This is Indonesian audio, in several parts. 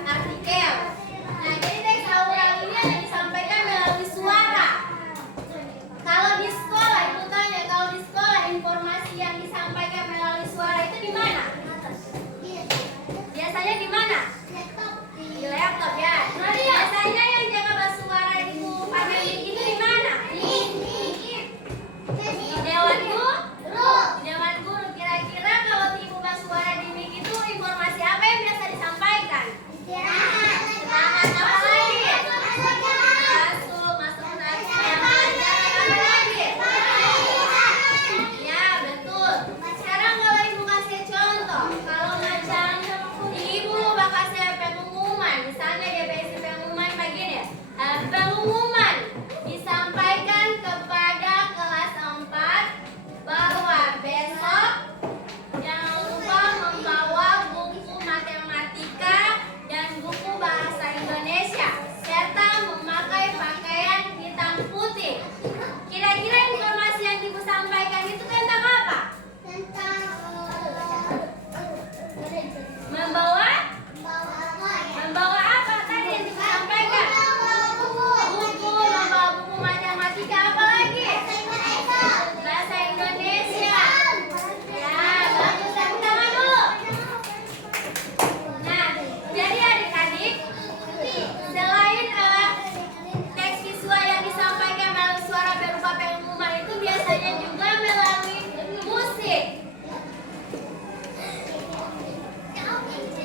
artikel. Nah, jadi teks aural ini yang disampaikan melalui suara. Kalau di sekolah, ibu tanya, kalau di sekolah informasi yang disampaikan melalui suara itu di mana? Biasanya di mana? Di laptop ya. Biasanya yang jaga suara itu pakai itu di mana? Di dewan guru. Di dewan guru. Kira-kira kalau ibu suara di mic itu informasi apa yang biasa disampaikan? Istirahat apa lagi? Masuk lagi yang belajar apa lagi? Ya betul. Sekarang kalau ibu kasih contoh, kalau macam ibu bakal kasih pengumuman, misalnya GPSI pengumuman begini, pengumuman disampaikan kepada kelas 4 bahwa besok jangan lupa membawa buku matematika dan buku bahasa Indonesia serta memakai pakaian hitam putih. Kira-kira informasi yang ibu sampaikan itu tentang apa? Membawa apa tadi yang ibu sampaikan? Buku, membawa buku matematika, apa lagi? Bahasa Indonesia. Ya, bagus. Tepuk tangan dulu. Nah, jadi adik-adik, selain teks visual yang disampaikan melalui suara berupa pengumuman itu biasanya juga melalui musik.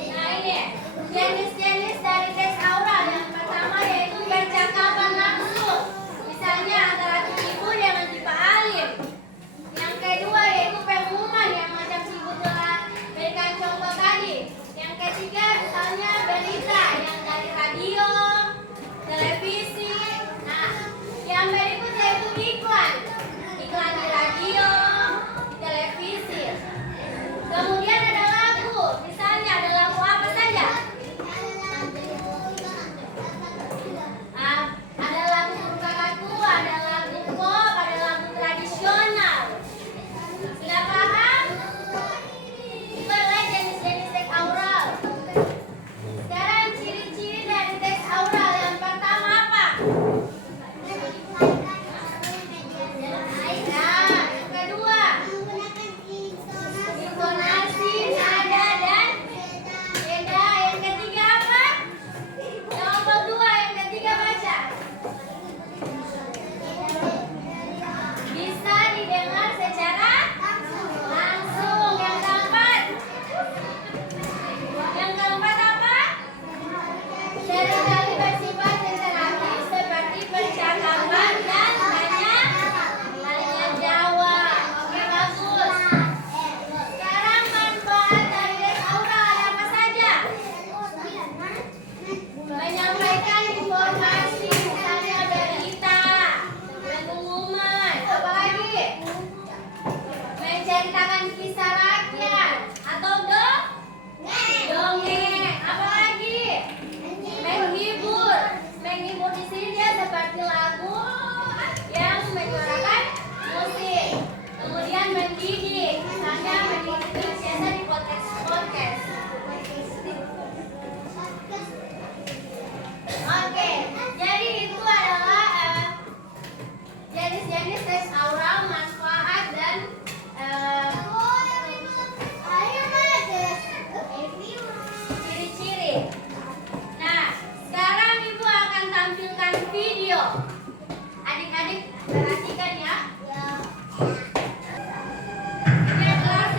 Nah, ini jenis-jenis dari teks aural. Yang pertama yaitu percakapan langsung, misalnya antara ibu dengan Pak Alim. Yang kedua yaitu pengumuman yang macam ibu telah berikan contoh tadi. Yang ketiga misalnya berita yang dari radio, televisi. Nah, yang berikut yaitu iklan di radio, di televisi. Kemudian ada lagu, misalnya ada lagu apa saja? Ada lagu kakakku, ada lagu pop, ada lagu tradisional. Sudah paham? Itu adalah jenis-jenis teks aural. Sekarang ciri-ciri dari teks aural yang pertama apa? Nah, yang kedua intonasi, nada dan beda. Yang ketiga apa? Nomor 2, yang ketiga baca. Bisa didengar secara langsung. Yang keempat apa? Seringkali bersifat interaktif seperti percakapan dan tanya jawab. Oke, bagus. Sekarang manfaat dari teks aural ada apa saja? Menyampaikan informasi, misalnya berita, pengumuman, apa lagi? Menceritakan kisah rakyat atau dongeng, apa lagi? Menghibur di sini dia seperti lagu yang menyuarakan musik. Kemudian mendidik, misalnya mendidik biasa di podcast. Oke, jadi itu adalah jenis-jenis teks aural, manfaat dan ciri-ciri. Nah, sekarang ibu akan tampilkan video. Adik-adik perhatikan ya. Ini adalah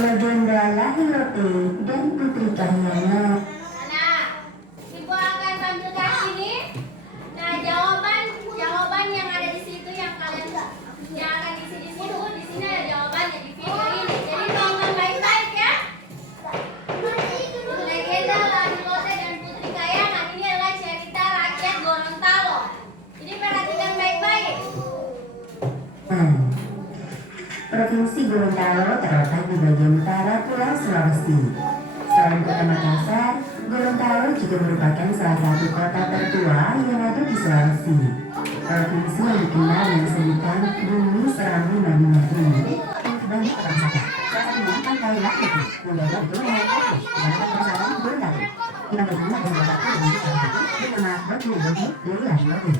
Legenda Lahilote dan Putri Kahyana. Nah, Ibu akan tampilkan sini. Nah, jawaban yang ada di situ yang akan diisi di situ. Di sini ada jawabannya di video ini. Jadi tonton baik-baik ya. Legenda Lahilote dan Putri Kayangan ini adalah cerita rakyat Gorontalo. Jadi perhatikan baik-baik. Provinsi Gorontalo terletak di bagian utara Pulau Sulawesi. Selain kota Makassar, Gorontalo juga merupakan salah satu kota tertua yang ada di Sulawesi. Provinsi yang dikenal dengan sebutan Bumi Serambi Madinah ini banyak tempat wisata. Salah satunya Pantai Lahilote yang berada di Pulau Sulawesi, Kecamatan Pasaran, Gorontalo. Di Pantai ini ada beberapa pulau bernama Batu Batu Lili Lahilote.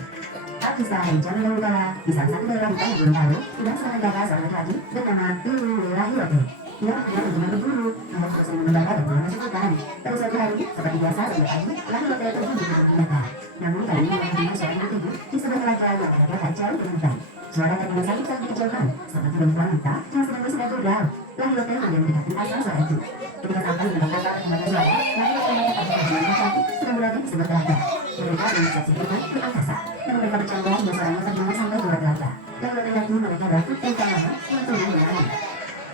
Kisah zaman dahulu kala di salah satu daerah hutan Gorontalo sedang selenggara seorang laki-laki bernama Lili Lahilote. Ia pernah menjadi berburu, namun selesai membakar dan pulang masuk hutan. Pada suatu hari, seperti biasa setiap pagi, Lahilote terjun di kebun binatang. Namun kali ini mendengar suara yang tidur di sebelah telaga yang berada tak jauh dari hutan. Suara terdengar sakit di kejauhan, seperti perempuan wanita yang sedang bersedar bergaul. Lahilote kemudian mendekati asal suara itu. Ketika sampai di dekat tempat suara, Lahilote melihat ada perempuan yang cantik sedang berada di sebelah telaga. Mereka menyaksikan di angkasa, dan mereka bercanda hingga suaranya terdengar sampai luar telaga. Lahilote yakin mereka adalah putri Kayangan yang tunggu berlari.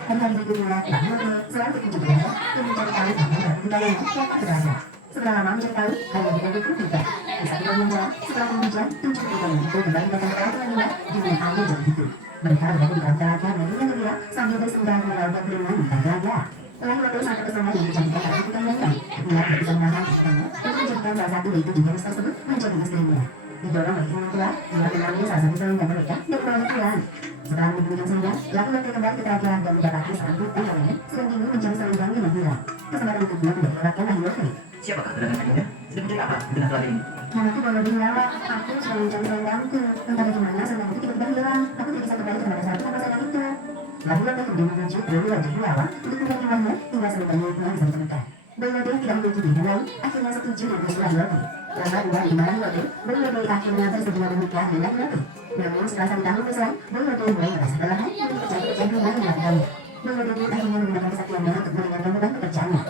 Hari-hari berikutnya, Lahilote selalu berkunjung ke daerah dan mencari tahu tentang putri Kayangan yang tak berada. Setelah lama mencari tahu, Lahilote berikut tiba. Di satu bulan yang jalan, setelah hujan, 7 putri Kayangan itu kembali datang ke Ratu Lanina di mana air jauh itu. Mereka berada di dalam telaga dan dengan gembira sambil bersendang melakukan berenang di telaga. Lahilote sangat terpesona dengan kecantikan para putri Kayangan. Ia tidak bisa menahan kesukaannya untuk menjadikan salah satu yaitu Dimas tersebut menjadi istrinya. Didorong oleh sang tua, ia mengambil salah satu selendang mereka dan membawa pulang. Setelah menemukan selendang, Lahilote kembali ke telaga dan mendapati sang putri Kayangan sedang bingung mencari selendang yang hilang. Kesempatan itu belum tidak dilewatkan Lahilote. Siapakah kedatangan Adinda? Sedang mencari apa di tengah telaga ini? Namaku baru dilawat, aku sedang mencari selendangku. Entah bagaimana selendang itu tiba-tiba hilang. Aku tidak bisa kembali kepada saat tanpa selendang itu. Lahilote kemudian menuju dari wajah dilawat untuk mencari rumahnya hingga selendangnya itu bisa ditemukan. Lahilote tidak memiliki pilihan lain, akhirnya setuju dengan usul Lahilote. Lama tinggal di mana Lahilote, Lahilote akhirnya bersedia menikah dengan Lahilote. Namun setelah 1 tahun berselang, Lahilote mulai merasa kelelahan dengan pekerjaan-pekerjaan rumah yang dilakukannya. Lahilote akhirnya menggunakan kesaktiannya untuk meringankan beban pekerjaannya.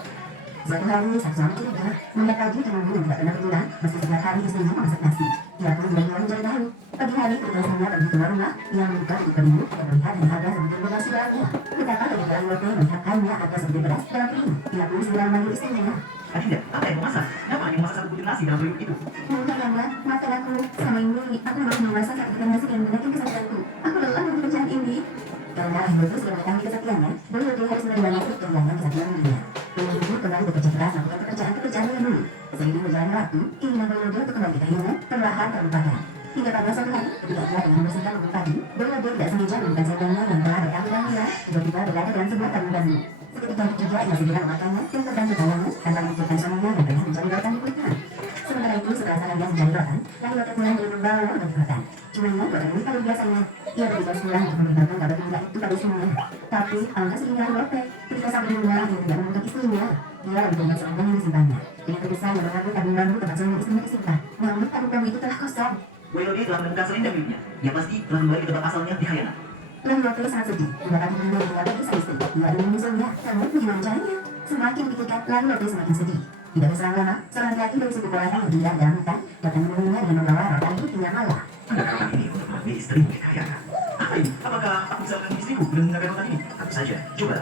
Suatu hari, sang suami curiga melihat Aji dengan yang tidak pernah berguna, meski setiap hari istrinya memasak nasi. Ia pun mulai mencari tahu. Pagi hari, ketika istrinya pergi keluar rumah, ia membuka di piring dan melihat ada harga sebutir beras di dalamnya. Betapa ketika Lahilote melihat hanya harga sebutir beras dalam piring, ia pun segera memanggil istrinya. Adinda, apa yang memasak? Kenapa hanya memasak satu butir nasi dalam piring itu? Karena maafkan aku, selama ini aku memang memasak ikan nasi dan menaikkan kesadaranku. Aku lelah dengan pekerjaan ini. Karena Lahilote sudah mengetahui kesaktiannya, Lahilote harus menerima nasib dan kehilangan kesaktian dirinya. Lahilote kembali bekerja keras melakukan pekerjaan-pekerjaan yang dulu. Seiring berjalannya waktu, keinginan Lahilote untuk kembali ke Kayangan perlahan terlupakan. Hingga pada suatu hari, ketika ia tengah membersihkan lubang padi, Lahilote tidak sengaja menemukan selendangnya yang telah bertahun-tahun tiba-tiba berada dalam sebuah tabung bambu. Seketika itu juga ia segera memakannya dan terbang ke Kayangan tanpa memikirkan suaminya yang tengah mencari rotan di kulitnya. Sementara itu, setelah sang ayah mencari rotan, Lahilote pulang dengan membawa obat rotan. Cuma rotan ini pada biasanya, ia bergegas pulang untuk memberitahukan kabar gembira itu pada istrinya. Tapi alangkah sedihnya Lahilote ketika sang ibunya akhirnya tidak menemukan istrinya. Dia lebih banyak selendang yang disimpannya. Dengan tergesa ia mengambil tabung bambu tempat selendang istrinya disimpan. Namun tabung bambu itu telah kosong. Lahilote telah menemukan selendang miliknya. Ia pasti telah kembali ke tempat asalnya di Kayangan. Lahilote sangat sedih mendapat hubungan dengan bagi sang istri. Ia ingin menyusulnya, namun bagaimana caranya? Semakin dipikirkan, Lahilote semakin sedih. Tidak berselang lama, seorang laki-laki dari suku Polahan yang tinggal dalam hutan datang menemuinya dengan membawa rotan putihnya malah. Menggunakan rotan ini untuk menemui istri di Kayangan. Apa ini? Apakah aku bisa menemui istriku dengan menggunakan rotan ini? Tentu saja, coba.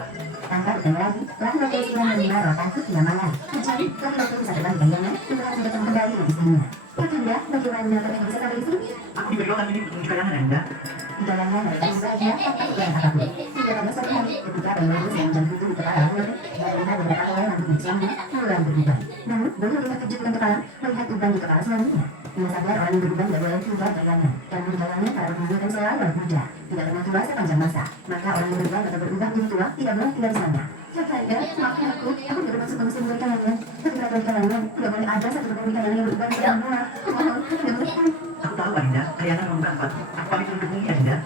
Tanpa bertanya lagi, Lahilote segera menerima rotan putihnya malah. Jadi, Lahilote bisa terbang ke Kayangan untuk langsung bertemu kembali dengan istrinya. Kakanda, bagaimana mereka bisa kembali ke sini? Aku diberi rotan ini untuk menuju Kayangan, Adinda. Di dalamnya mereka berbahagia tanpa kehilangan apapun. Hingga pada suatu hari, ketika Lahilote sedang menjadi pintu di kepala Lahilote, ia melihat beberapa helai rambut milik suaminya mulai berubah. Namun, Lahilote terkejut dengan kepala melihat uban di kepala suaminya. Ia sadar orang yang berubah tidak boleh tinggal bayangan. Karena di dalamnya para penghuni akan selalu muda, tidak pernah tua sepanjang masa. Maka orang yang berubah atau berubah menjadi tua tidak boleh tinggal di sana. Kakanda, maafkan aku tidak bermaksud manusia menjadi kalangan. Ketika dari kalangan, tidak boleh ada satu pemilik kalangan yang berubah menjadi semua. Mohon, tidak boleh. Aku tahu, Adinda. Kayangan membuka tempat. Aku pamit untuk bumi, Adinda.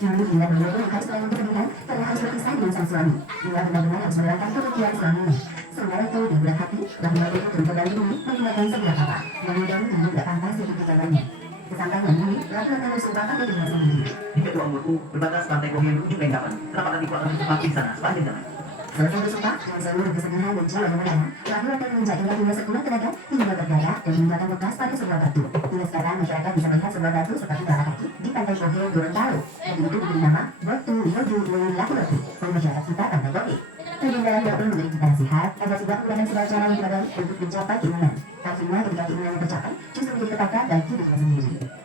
Namun hingga Lahilote harus melayani pernikahan karena harus berpisah dengan sang suami. Ia benar-benar harus melewati kepergian suaminya. Sementara itu, di bulan hati, Lahilote turun ke balik bumi menggunakan sebilah kapak. Namun tidak pantas hidup di kalangannya. Sesampainya bumi, Lahilote bersumpah pada dirinya sendiri. Di ketua umurku, berbatas pantai Kohian berujung Lengkapan. Terdapat nanti aku akan bertempat di sana sepanjang zaman. Selesai bersumpah dengan seluruh kesedihan dan jiwa yang mendalam, pelaku akan menginjaknya hingga 10 tenaga hingga berdarah dan meninggalkan bekas pada sebuah batu. Hingga sekarang masyarakat bisa melihat sebuah batu seperti telapak kaki di pantai Bohe, Gorontalo. Batu itu diberi nama Batu Yogi Laki-Laki oleh masyarakat sekitar pantai Bohe. Tujuan dalam batu memberi kita nasihat agar sebuah kegiatan sebuah cara yang terbaik untuk mencapai keinginan. Akhirnya ketika keinginannya tercapai, justru menjadi petaka bagi dirinya sendiri.